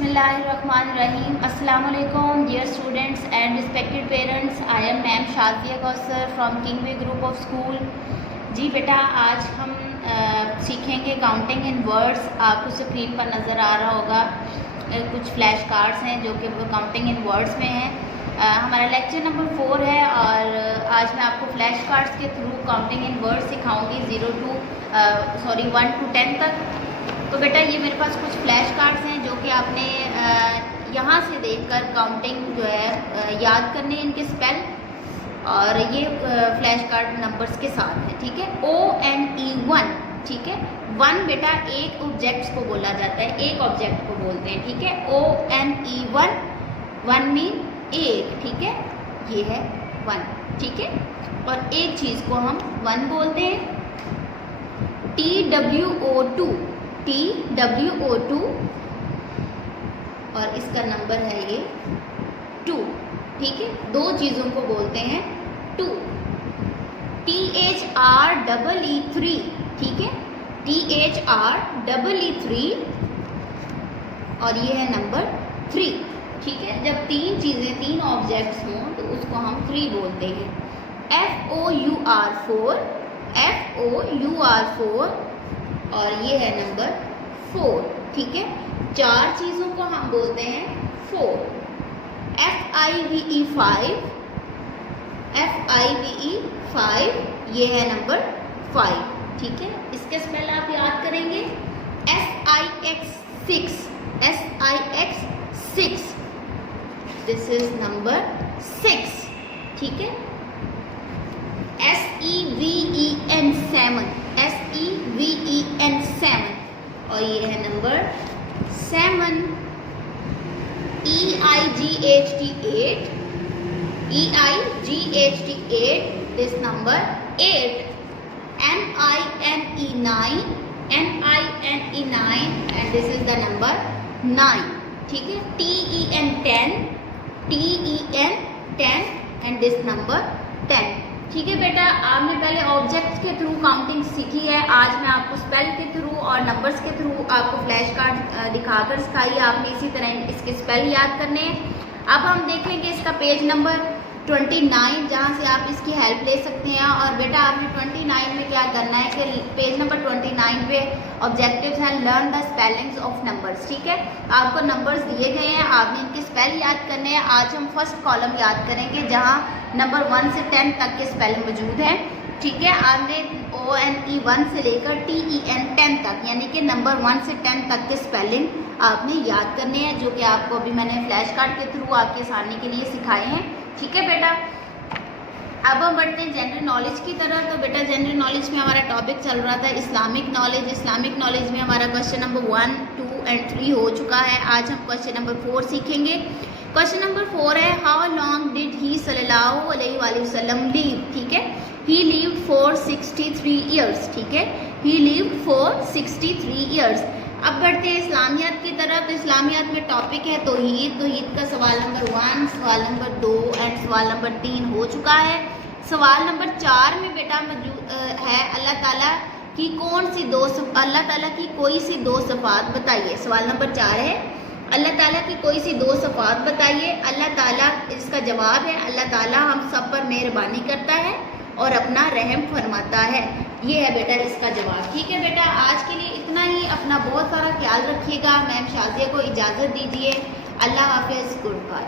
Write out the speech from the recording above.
बिस्मिल्लाहिर्रहमानिर्रहीम। अस्सलाम वालेकुम dear students and respected parents. I am ma'am Shazia Kausar from Kingway group of school. जी बेटा, आज हम सीखेंगे काउंटिंग इन वर्ड्स। आपको स्क्रीन पर नज़र आ रहा होगा कुछ फ्लैश कार्ड्स हैं जो कि काउंटिंग इन वर्ड्स में हैं। हमारा लेक्चर नंबर 4 है और आज मैं आपको फ्लैश कार्ड्स के थ्रू काउंटिंग इन वर्ड्स सिखाऊंगी 1 to 10 तक। तो बेटा, ये मेरे पास कुछ फ्लैश कार्ड्स हैं जो कि आपने यहाँ से देखकर काउंटिंग जो है याद करने इनके स्पेल, और ये फ्लैश कार्ड नंबर्स के साथ है। ठीक है, ONE1। ठीक है, 1 बेटा एक ऑब्जेक्ट्स को बोला जाता है, एक ऑब्जेक्ट को बोलते हैं। ठीक है, ONE1, 1 मीन एक। ठीक है, ये है 1। ठीक है, और एक चीज़ को हम 1 बोलते हैं। TWO2, और इसका नंबर है ये 2। ठीक है, दो चीज़ों को बोलते हैं 2। THREE3। ठीक है, THREE3, और ये है नंबर 3। ठीक है, जब तीन चीज़ें, तीन ऑब्जेक्ट्स हों तो उसको हम 3 बोलते हैं। FOUR4, और ये है नंबर 4। ठीक है, 4 चीज़ों को हम बोलते हैं 4। FIVE5, ये है नंबर 5। ठीक है, इसके स्पेल आप याद करेंगे। SIX6, this is number 6। ठीक है, SEVEN7, और ये है number 7। EIGHT8, this number 8। NINE9, and this is the number 9। ठीक है, TEN10, एंड दिस नंबर 10। ठीक है बेटा, आपने पहले ऑब्जेक्ट्स के थ्रू काउंटिंग सीखी है। आज मैं आपको स्पेल के थ्रू और नंबर्स के थ्रू आपको फ्लैश कार्ड दिखाकर सिखाई। आपने इसी तरह इसके स्पेल याद करने हैं। अब हम देख लेंगे इसका पेज नंबर 29, जहाँ से आप इसकी हेल्प ले सकते हैं। और बेटा, आपने 29 में क्या करना है कि पेज नंबर 29 पे ऑब्जेक्टिव्स हैं learn the spellings of numbers. ठीक है, आपको नंबर्स दिए गए हैं, आपने इनके स्पेल याद करने हैं। आज हम फर्स्ट कॉलम याद करेंगे जहाँ नंबर 1 से 10 तक के स्पेल मौजूद हैं। ठीक है, आपने ONE1 से लेकर TEN10 तक, यानी कि नंबर 1 से 10 तक के स्पेलिंग आपने याद करने हैं, जो कि आपको अभी मैंने फ्लैश कार्ड के थ्रू आपके सामने के लिए सिखाए हैं। ठीक है बेटा, अब हम बढ़ते हैं जनरल नॉलेज की तरफ। तो बेटा, जनरल नॉलेज में हमारा टॉपिक चल रहा था इस्लामिक नॉलेज। इस्लामिक नॉलेज में हमारा क्वेश्चन नंबर 1, 2 एंड 3 हो चुका है। आज हम क्वेश्चन नंबर 4 सीखेंगे। क्वेश्चन नंबर 4 है, हाउ लॉन्ग डिड ही सल्लल्लाहु अलैहि वसल्लम लीव। ठीक है, ही लीव्ड फॉर 63 ईयर्स। ठीक है, ही लीव्ड फॉर 63 ईयर्स। अब बढ़ते हैं इस्लामियात की तरफ। तो इस्लामियात में टॉपिक है तौहीद का सवाल नंबर 1, सवाल नंबर 2 एंड सवाल नंबर 3 हो चुका है। सवाल नंबर 4 में बेटा मौजूद है अल्लाह ताला की कोई सी दो सिफात बताइए। सवाल नंबर 4 है, अल्लाह ताला की कोई सी 2 सिफात बताइए। अल्लाह ताला, इसका जवाब है अल्लाह ताला हम सब पर मेहरबानी करता है और अपना रहम फरमाता है। ये है बेटा इसका जवाब। ठीक है बेटा, आज के लिए इतना ही। अपना बहुत सारा ख्याल रखिएगा। मैम शाज़िया को इजाज़त दीजिए। अल्लाह हाफिज़, गुड बाय।